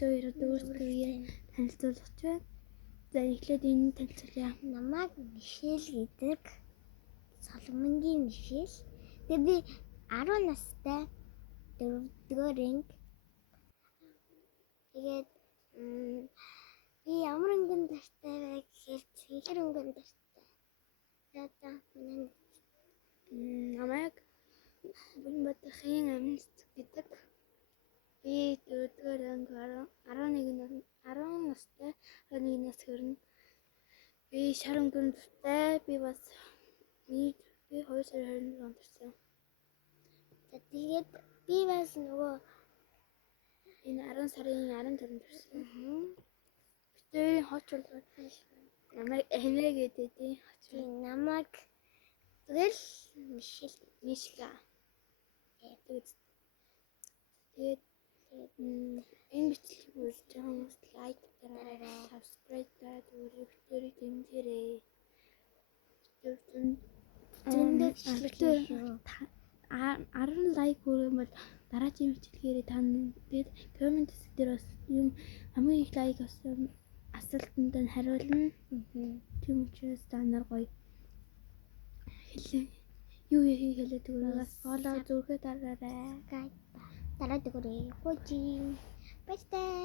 Өөрөөр өөрсдөө танилцуулах байна. За эхлээд энэ танилцуулъя. Намайг Мишель гэдэг. Соломонгийн Мишель. Тэгээ би 10 настай 4-р анги. Тэгээд би ямар өнгөн дуртай вэ гэхээр цэнхэр өнгөн дуртай. Одоо миний Намайг Баатарын Амьд гэдэг. Би 4-р анги 11 настай 11 нас хүрнэ. Би шар өнгөн дуртай. Би 2 сар 26 онд төрсөн. За тэгээд би бас нөгөө энэ 10 сарын 14-нд төрсөн. Битүүрийн хоч бол намайг Эмэ гэдэг. намайг тэгэл Мишка. Тэгээд энэ бичлэгийг үзэж байгаа хүмүүс лайк дараарай, subscribe дараад өөрийгөө дэмжээрэй. зөндөө 10 лайк хүрэх бол дараагийн бичлэгээр та тэгээд коммент дээр бас юм хамгийн их лайк авсан асуултанд нь хариулна. Тийм учраас та нар гоё юу хэлээд өгөөс фоллоу зүрхээ дараарай. дараад өгөөрэй. Баярлалаа.